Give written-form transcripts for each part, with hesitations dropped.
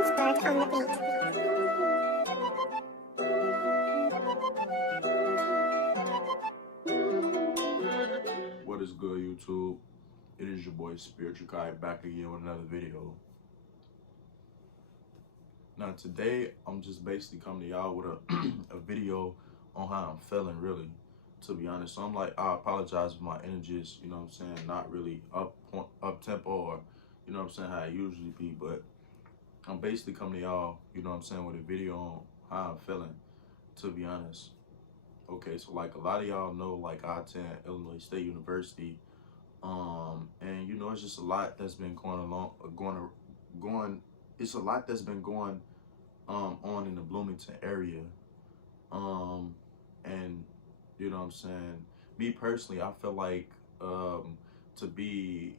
Transferred on the beat. What is good, YouTube? It is your boy Spiritual Kai back again with another video. Now today I'm just basically coming to y'all with a video on how I'm feeling, really, to be honest. So I apologize for my energies, you know what I'm saying, not really up tempo or you know what I'm saying, how I usually be, but I'm basically coming to y'all, you know what I'm saying, with a video on how I'm feeling, to be honest. Okay, so like a lot of y'all know, like I attend Illinois State University. And you know, it's just a lot that's been going. It's a lot that's been going on in the Bloomington area. Um, and you know what I'm saying. Me personally, I feel like to be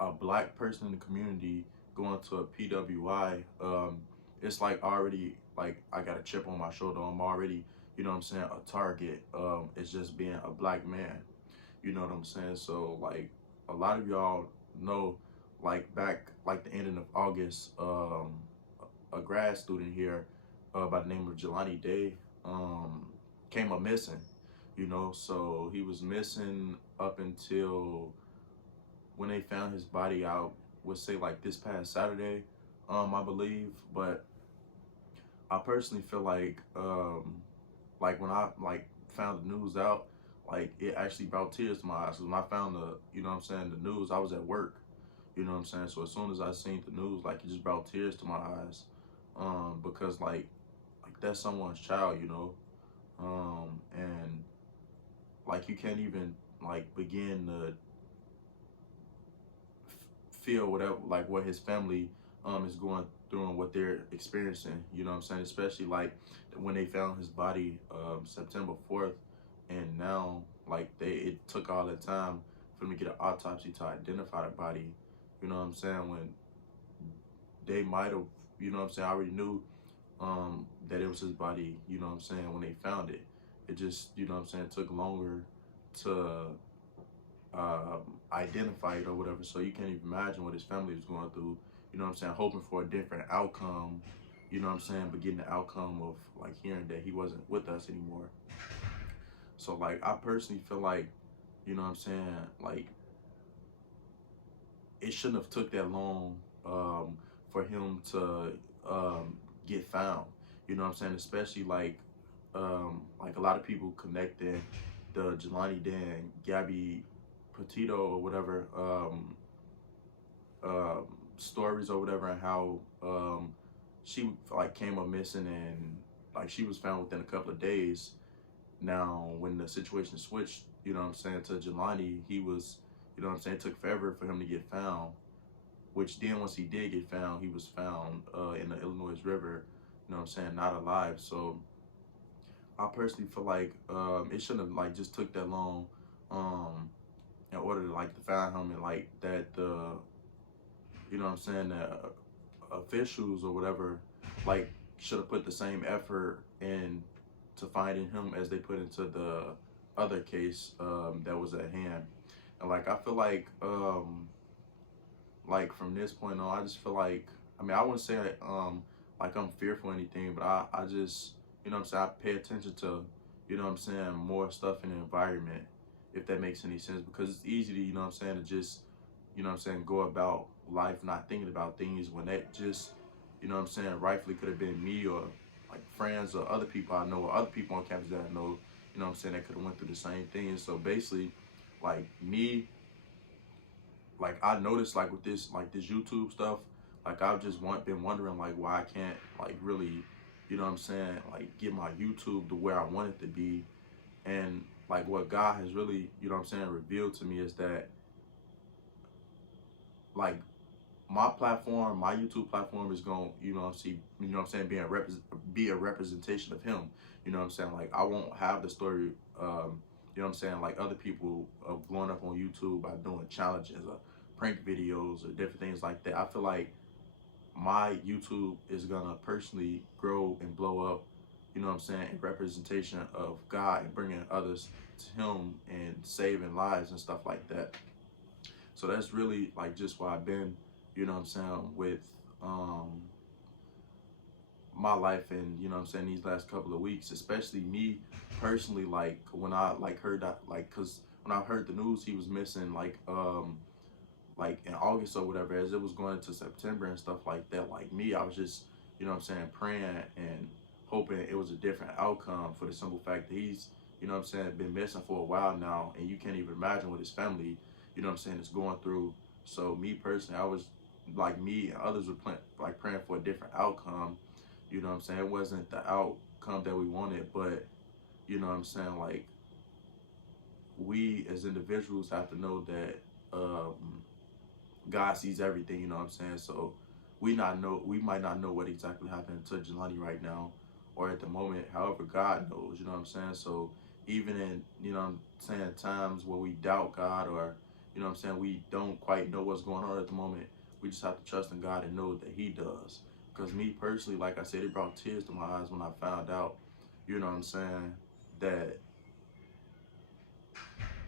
a black person in the community going to a PWI, it's like already like I got a chip on my shoulder. I'm already, you know what I'm saying, a target. It's just being a black man. You know what I'm saying? So like a lot of y'all know, like back like the ending of August, a grad student here by the name of Jelani Day came up missing. You know, so he was missing up until when they found his body out, would say like this past Saturday, I believe. But I personally feel like when I like found the news out, like it actually brought tears to my eyes. 'Cause when I found the, you know what I'm saying, the news, I was at work. You know what I'm saying? So as soon as I seen the news, like it just brought tears to my eyes. Because like that's someone's child, you know. And like you can't even like begin to feel whatever like what his family is going through and what they're experiencing, you know what I'm saying? Especially like when they found his body September 4th, and now like it took all that time for them to get an autopsy to identify the body, you know what I'm saying? When they might have, you know what I'm saying, I already knew that it was his body, you know what I'm saying, when they found it. It just, you know what I'm saying, took longer to identify it or whatever. So you can't even imagine what his family was going through. You know what I'm saying? Hoping for a different outcome. You know what I'm saying? But getting the outcome of like hearing that he wasn't with us anymore. So like I personally feel like, you know what I'm saying? Like it shouldn't have took that long for him to get found. You know what I'm saying? Especially like a lot of people connecting the Jelani Dan, Gabby Petito or whatever um, stories or whatever, and how she like came up missing, and like she was found within a couple of days. Now when the situation switched, you know what I'm saying, to Jelani, he was, you know what I'm saying, it took forever for him to get found. Which then once he did get found, he was found in the Illinois River, you know what I'm saying, not alive. So I personally feel like it shouldn't have like just took that long um, in order to like to find him, and like that the, you know what I'm saying, the officials or whatever like should have put the same effort in to finding him as they put into the other case that was at hand. And like I feel like from this point on, I just feel like, I mean, I wouldn't say like I'm fearful or anything, but I just, you know what I'm saying, I pay attention to, you know what I'm saying, more stuff in the environment, if that makes any sense, because it's easy to, you know what I'm saying, to just, you know what I'm saying, go about life not thinking about things when that just, you know what I'm saying, rightfully could have been me or like friends or other people I know or other people on campus that I know, you know what I'm saying, that could have went through the same thing. So basically, like me, like I noticed like with this YouTube stuff, like I've just been wondering like why I can't like really, you know what I'm saying, like get my YouTube to where I want it to be. And like what God has really, you know what I'm saying, revealed to me is that like my platform, my YouTube platform is going to, you know, see, you know what I'm saying, be a representation of him. You know what I'm saying? Like I won't have the story, you know what I'm saying, like other people of blowing up on YouTube by doing challenges or prank videos or different things like that. I feel like my YouTube is gonna personally grow and blow up, you know what I'm saying, in representation of God and bringing others to him and saving lives and stuff like that. So that's really like just why I've been, you know what I'm saying, with my life, and you know what I'm saying, these last couple of weeks, especially me personally, like when I like heard that, like, cause when I heard the news he was missing, like in August or whatever, as it was going into September and stuff like that, like me, I was just, you know what I'm saying, praying and hoping it was a different outcome, for the simple fact that he's, you know what I'm saying, been missing for a while now, and you can't even imagine what his family, you know what I'm saying, is going through. So me personally, I was like, me and others were like praying for a different outcome. You know what I'm saying? It wasn't the outcome that we wanted, but you know what I'm saying, like, we as individuals have to know that God sees everything, you know what I'm saying? So we might not know what exactly happened to Jelani right now or at the moment. However, God knows, you know what I'm saying? So even in, you know what I'm saying, times where we doubt God, or, you know what I'm saying, we don't quite know what's going on at the moment, we just have to trust in God and know that He does. Because me personally, like I said, it brought tears to my eyes when I found out, you know what I'm saying, that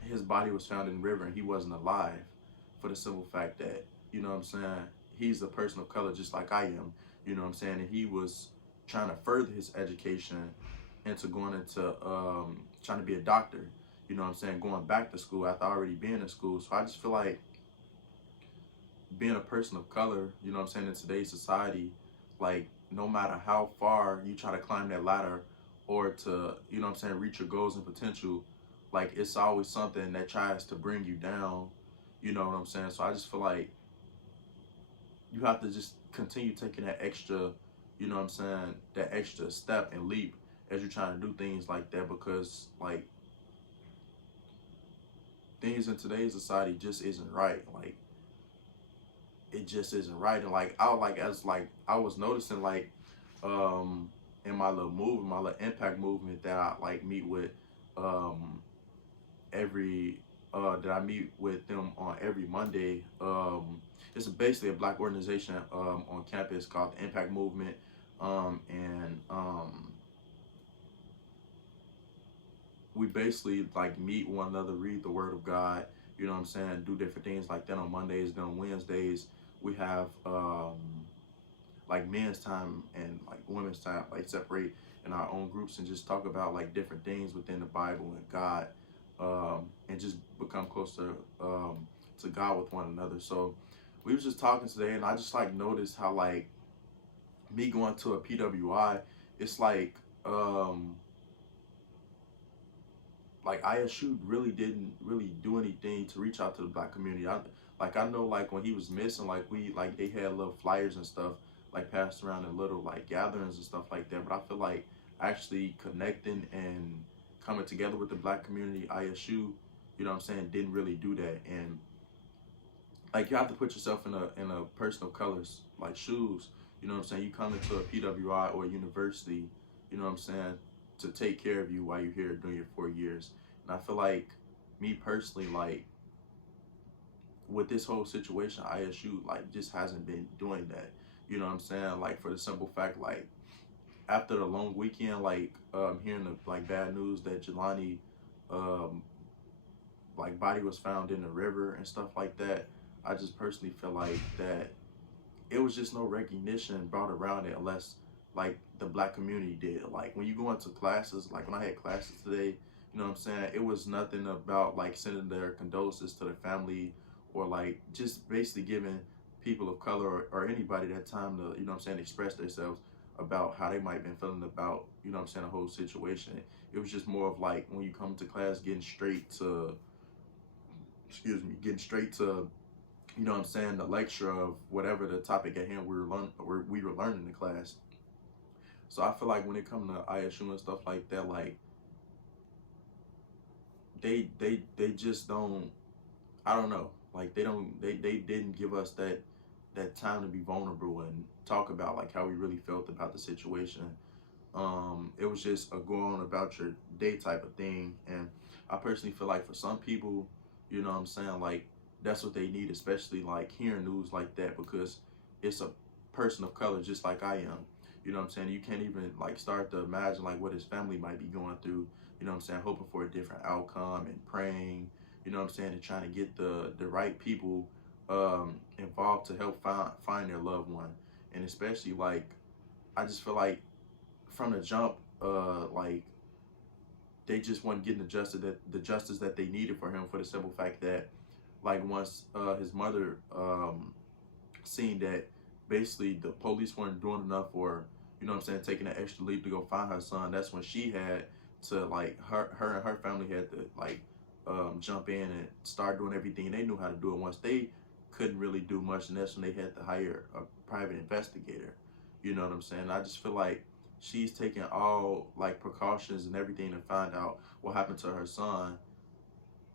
his body was found in the river and he wasn't alive, for the simple fact that, you know what I'm saying, he's a person of color just like I am, you know what I'm saying, and he was trying to further his education into going into trying to be a doctor, you know what I'm saying, going back to school after already being in school. So I just feel like being a person of color, you know what I'm saying, in today's society, like, no matter how far you try to climb that ladder or to, you know what I'm saying, reach your goals and potential, like, it's always something that tries to bring you down, you know what I'm saying? So I just feel like you have to just continue taking that extra, you know what I'm saying, that extra step and leap as you're trying to do things like that, because, like, things in today's society just isn't right. Like, it just isn't right. And like, I was noticing, like, in my little movement, my little impact movement that I like meet with um every that I meet with them on every Monday. It's basically a black organization on campus called the Impact Movement. And we basically like meet one another, read the word of God, you know what I'm saying, do different things like that on Mondays. Then on Wednesdays we have like men's time and like women's time, like separate in our own groups and just talk about like different things within the Bible and God, and just become closer to God with one another. So we was just talking today, and I just like noticed how, like, me going to a PWI, it's like ISU really didn't really do anything to reach out to the black community. I know, like, when he was missing, like, they had little flyers and stuff like passed around in little like gatherings and stuff like that. But I feel like actually connecting and coming together with the black community, ISU, you know what I'm saying, didn't really do that. And like, you have to put yourself in a person of color's like shoes. You know what I'm saying? You come into a PWI or a university, you know what I'm saying, to take care of you while you're here doing your 4 years. And I feel like, me personally, like, with this whole situation, ISU like just hasn't been doing that. You know what I'm saying? Like, for the simple fact, like, after the long weekend, like, hearing the like bad news that Jelani um like body was found in the river and stuff like that, I just personally feel like that it was just no recognition brought around it, unless like the black community did. Like, when you go into classes, like when I had classes today, you know what I'm saying, it was nothing about like sending their condolences to the family, or like just basically giving people of color, or anybody that time to, you know what I'm saying, express themselves about how they might have been feeling about, you know what I'm saying, the whole situation. It was just more of like, when you come to class, getting straight to, getting straight to, you know what I'm saying, the lecture of whatever the topic at hand we were learning in class. So I feel like when it comes to ISU and stuff like that, like, they just don't, I don't know, like, they didn't give us that time to be vulnerable and talk about like how we really felt about the situation. It was just a go on about your day type of thing. And I personally feel like for some people, you know what I'm saying, like, that's what they need, especially like hearing news like that, because it's a person of color just like I am. You know what I'm saying? You can't even like start to imagine like what his family might be going through, you know what I'm saying, hoping for a different outcome and praying, you know what I'm saying, and trying to get the right people involved to help find their loved one. And especially like I just feel like from the jump, like they just weren't getting the justice that they needed for him, for the simple fact that, like, once his mother seen that basically the police weren't doing enough, or you know what I'm saying, taking an extra leap to go find her son, that's when she had to, like, her and her family had to, like, jump in and start doing everything they knew how to do. And once they couldn't really do much, and that's when they had to hire a private investigator. You know what I'm saying? I just feel like she's taking all, like, precautions and everything to find out what happened to her son.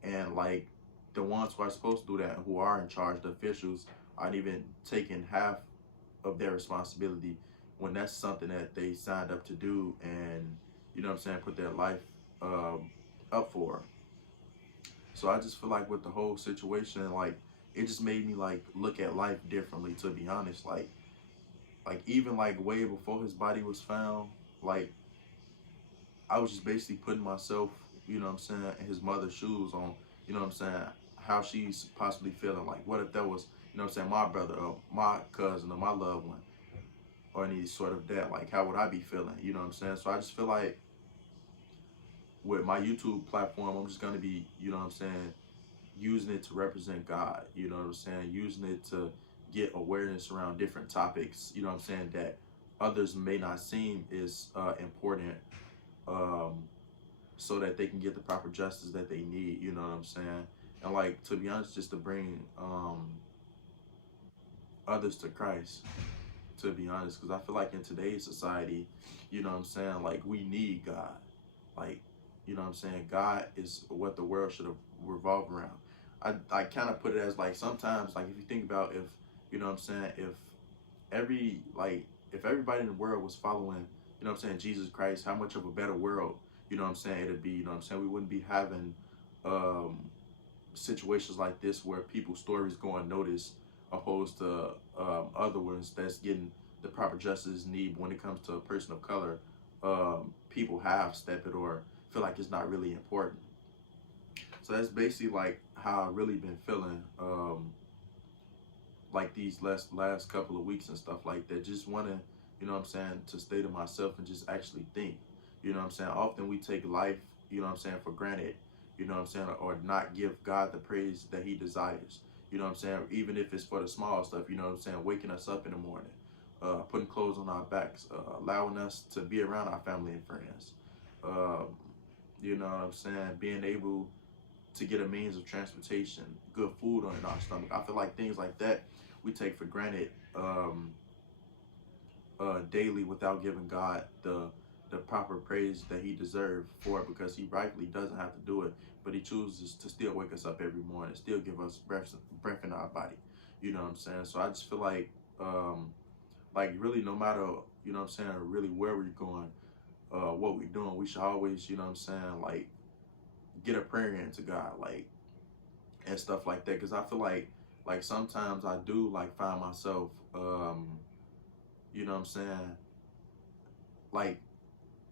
And, like, the ones who are supposed to do that, who are in charge, the officials, aren't even taking half of their responsibility when that's something that they signed up to do, and you know what I'm saying, put their life up for. So I just feel like with the whole situation, like, it just made me, like, look at life differently, to be honest. Like even like way before his body was found, like, I was just basically putting myself, you know what I'm saying, in his mother's shoes, on, you know what I'm saying, how she's possibly feeling. Like, what if that was, you know what I'm saying, my brother or my cousin or my loved one, or any sort of that? Like, how would I be feeling? You know what I'm saying? So I just feel like with my YouTube platform, I'm just gonna be, you know what I'm saying, using it to represent God. You know what I'm saying? Using it to get awareness around different topics. You know what I'm saying, that others may not seem is important, um, so that they can get the proper justice that they need. You know what I'm saying? And, like, to be honest, just to bring others to Christ, to be honest, because I feel like in today's society, you know what I'm saying, like, we need God. Like, you know what I'm saying, God is what the world should have revolved around. I kind of put it as, like, sometimes, like, if you think about, if, you know what I'm saying, if every, like, if everybody in the world was following, you know what I'm saying, Jesus Christ, how much of a better world, you know what I'm saying, it'd be. You know what I'm saying, we wouldn't be having um situations like this where people's stories go unnoticed, opposed to other ones that's getting the proper justice need. When it comes to a person of color, people have step it, or feel like it's not really important. So that's basically, like, how I really been feeling, like, these last couple of weeks and stuff like that. Just wanting, you know what I'm saying, to stay to myself and just actually think. You know what I'm saying? Often we take life, you know what I'm saying, for granted, you know what I'm saying, or not give God the praise that he desires. You know what I'm saying? Even if it's for the small stuff, you know what I'm saying, waking us up in the morning, putting clothes on our backs, allowing us to be around our family and friends. Um, you know what I'm saying? Being able to get a means of transportation, good food on in our stomach. I feel like things like that we take for granted, daily, without giving God the proper praise that he deserves for it, because he rightfully doesn't have to do it, but he chooses to still wake us up every morning, still give us breath in our body. You know what I'm saying? So I just feel like really, no matter, you know what I'm saying, really where we're going, what we're doing, we should always, you know what I'm saying, like, get a prayer into God, like, and stuff like that. Because I feel like sometimes I do, like, find myself, you know what I'm saying, like,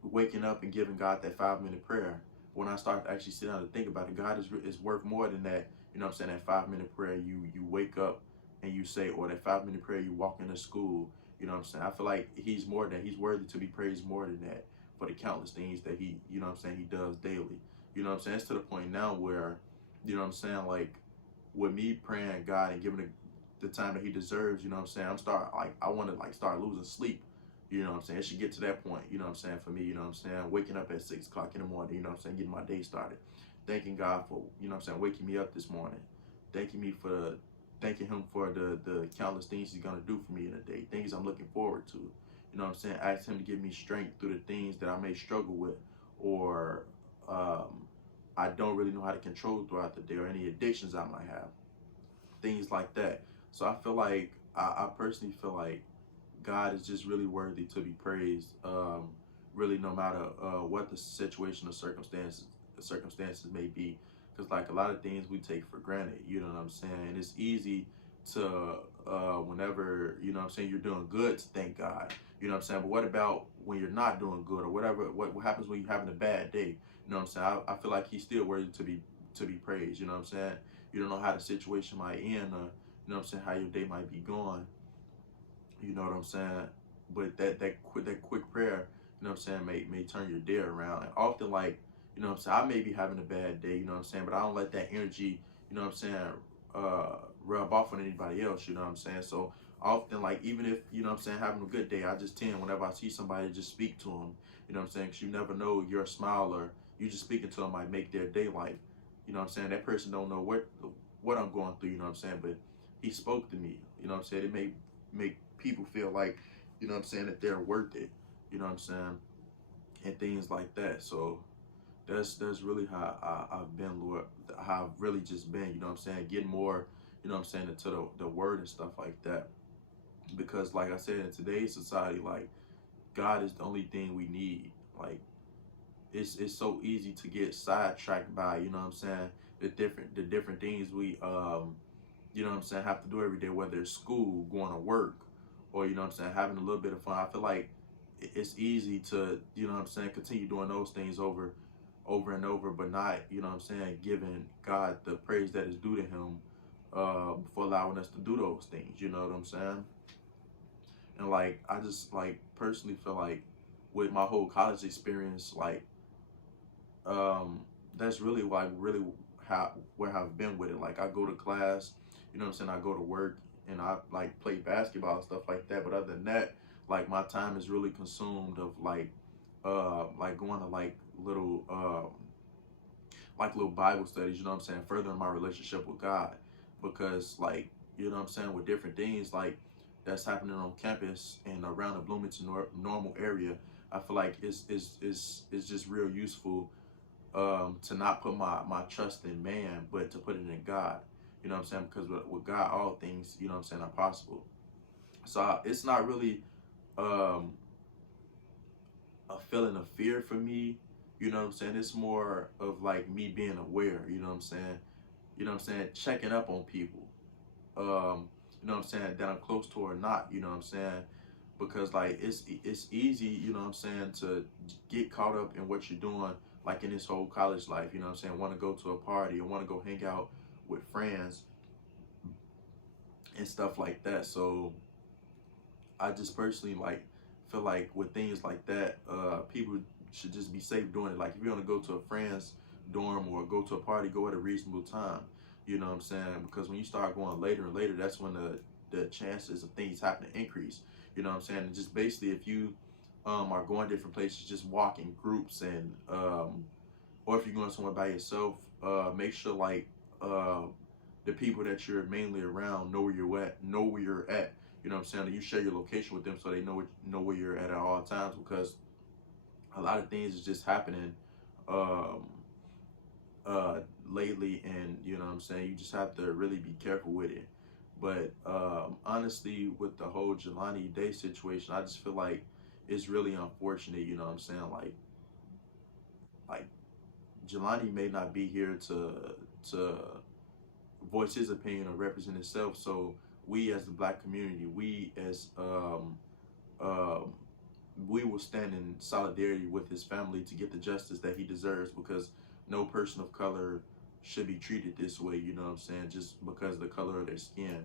waking up and giving God that 5 minute prayer. When I start to actually sit down and think about it, God is worth more than that. You know what I'm saying? That 5 minute prayer you wake up and you say, or that 5 minute prayer you walk into school. You know what I'm saying? I feel like he's more than that. He's worthy to be praised more than that, for the countless things that he, you know what I'm saying, he does daily. You know what I'm saying? It's to the point now where, you know what I'm saying, like, with me praying God and giving the time that he deserves, you know what I'm saying, I want to, like, start losing sleep. You know what I'm saying? It should get to that point, you know what I'm saying, for me, you know what I'm saying, waking up at 6 o'clock in the morning, you know what I'm saying, getting my day started. Thanking God for, you know what I'm saying, waking me up this morning. Thanking me for Thanking him for the countless things he's gonna do for me in a day, things I'm looking forward to. You know what I'm saying? Ask him to give me strength through the things that I may struggle with, or I don't really know how to control throughout the day, or any addictions I might have, things like that. So I feel like I personally feel like God is just really worthy to be praised. Really, no matter what the situation or circumstances may be, because, like, a lot of things we take for granted. You know what I'm saying? And it's easy to whenever, you know what I'm saying, you're doing good, to thank God. You know what I'm saying? But what about when you're not doing good, or whatever? What happens when you're having a bad day? You know what I'm saying? I feel like he's still worthy to be praised. You know what I'm saying? You don't know how the situation might end, or you know what I'm saying, how your day might be going. You know what I'm saying? but that quick prayer, you know what I'm saying, may turn your day around. And often, like, you know what I'm saying, I may be having a bad day, you know what I'm saying, but I don't let that energy, you know what I'm saying, uh, rub off on anybody else, you know what I'm saying. So often, like, even if, you know what I'm saying, having a good day, I just tend, whenever I see somebody, just speak to them, you know what I'm saying, because you never know, your smile or you just speaking to them might make their day. Like, you know what I'm saying, that person don't know what I'm going through, you know what I'm saying, but he spoke to me, you know what I'm saying. It may make people feel like, you know what I'm saying, that they're worth it, you know what I'm saying, and things like that. So that's really how I've been, Lord, how I've really just been, you know what I'm saying, getting more, you know what I'm saying, into the word and stuff like that. Because like I said, in today's society, like, God is the only thing we need. Like, it's so easy to get sidetracked by, you know what I'm saying, the different things we you know what I'm saying, have to do every day, whether it's school, going to work, or, you know what I'm saying, having a little bit of fun. I feel like it's easy to, you know what I'm saying, continue doing those things over and over, but not, you know what I'm saying, giving God the praise that is due to him, for allowing us to do those things, you know what I'm saying? And like, I just, like, personally feel like with my whole college experience, like, um, that's really like really how where I've been with it. Like, I go to class, you know what I'm saying, I go to work, and I like play basketball and stuff like that. But other than that, like, my time is really consumed of like going to like little Bible studies, you know what I'm saying, furthering my relationship with God. Because, like, you know what I'm saying, with different things like that's happening on campus and around the Bloomington normal area, I feel like it's just real useful, to not put my trust in man, but to put it in God. You know what I'm saying? Because with God, all things, you know what I'm saying, are possible. So it's not really um, a feeling of fear for me. You know what I'm saying? It's more of like me being aware. You know what I'm saying? You know what I'm saying? Checking up on people. You know what I'm saying? That I'm close to or not. You know what I'm saying? Because, like, it's easy, you know what I'm saying, to get caught up in what you're doing, like in this whole college life, you know what I'm saying, want to go to a party or want to go hang out with friends and stuff like that. So I just personally, like, feel like with things like that, people should just be safe doing it. Like, if you want to go to a friend's dorm or go to a party, go at a reasonable time. You know what I'm saying? Because when you start going later and later, that's when the chances of things happening increase. You know what I'm saying? And just basically, if you are going different places, just walk in groups, and or if you're going somewhere by yourself, make sure, like, uh, the people that you're mainly around know where you're at. You know what I'm saying? And you share your location with them so they know where you're at all times, because a lot of things is just happening um, uh, lately, and you know what I'm saying. You just have to really be careful with it. But honestly, with the whole Jelani Day situation, I just feel like it's really unfortunate. You know what I'm saying? Like Jelani may not be here to voice his opinion or represent himself. So we as the black community, um, we will stand in solidarity with his family to get the justice that he deserves, because no person of color should be treated this way, you know what I'm saying, just because of the color of their skin.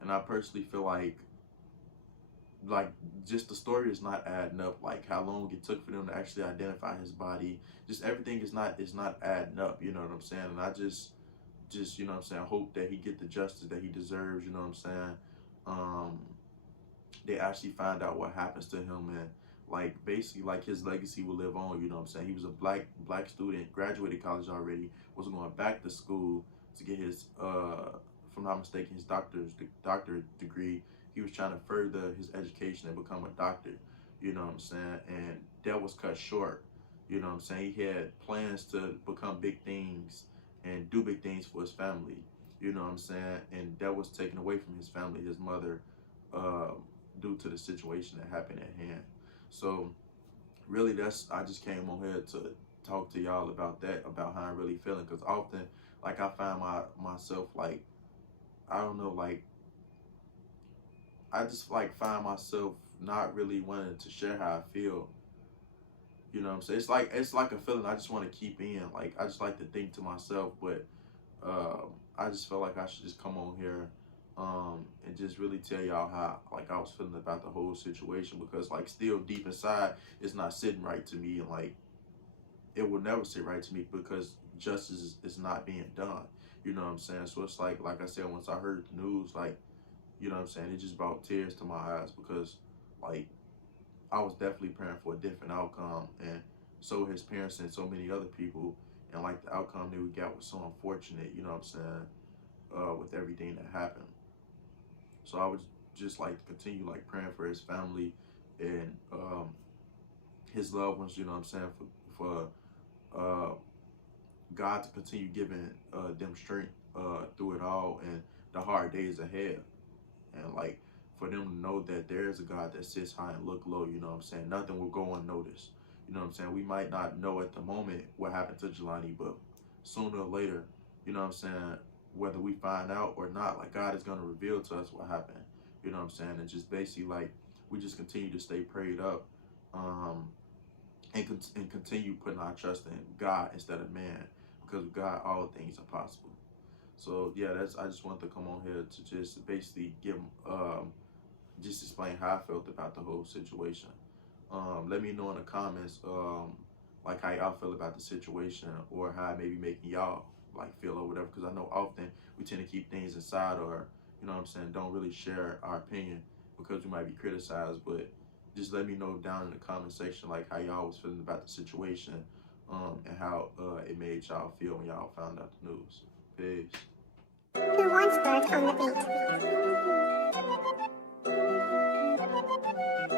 And I personally feel like just the story is not adding up, like how long it took for them to actually identify his body. Just everything is not adding up, you know what I'm saying? And I just you know what I'm saying, hope that he get the justice that he deserves, you know what I'm saying. um they actually find out what happens to him, and like basically like his legacy will live on, you know what I'm saying. He was a black student, graduated college already, was going back to school to get his if I'm not mistaken, his doctorate degree. He was trying to further his education and become a doctor, you know what I'm saying, and that was cut short. You know what I'm saying? He had plans to become big things and do big things for his family, you know what I'm saying, and that was taken away from his family, his mother, um, due to the situation that happened at hand. So really, that's I just came on here to talk to y'all about that, about how I'm really feeling, because often, like, I find myself, like, I don't know, like, I just like find myself not really wanting to share how I feel. You know what I'm saying? It's like a feeling I just want to keep in. Like, I just like to think to myself, but I just felt like I should just come on here and just really tell y'all how like I was feeling about the whole situation, because like still deep inside it's not sitting right to me, and like it will never sit right to me because justice is not being done. You know what I'm saying? So it's like I said, once I heard the news, like, you know what I'm saying, it just brought tears to my eyes, because like I was definitely praying for a different outcome, and so his parents and so many other people, and like the outcome that we got was so unfortunate. You know what I'm saying? With everything that happened, so I would just like to continue like praying for his family and his loved ones. You know what I'm saying? For uh, God to continue giving them strength through it all and the hard days ahead, and like for them to know that there is a God that sits high and look low. You know what I'm saying? Nothing will go unnoticed. You know what I'm saying? We might not know at the moment what happened to Jelani, but sooner or later, you know what I'm saying, whether we find out or not, like God is going to reveal to us what happened. You know what I'm saying? And just basically like we just continue to stay prayed up, um, and continue putting our trust in God instead of man, because with God all things are possible. So yeah, that's I just wanted to come on here to just basically give just explain how I felt about the whole situation. Let me know in the comments like how y'all feel about the situation, or how it may be making y'all like feel or whatever, because I know often we tend to keep things inside, or you know what I'm saying, don't really share our opinion because we might be criticized. But just let me know down in the comment section like how y'all was feeling about the situation, and how it made y'all feel when y'all found out the news. Peace. Who wants bird on the beat?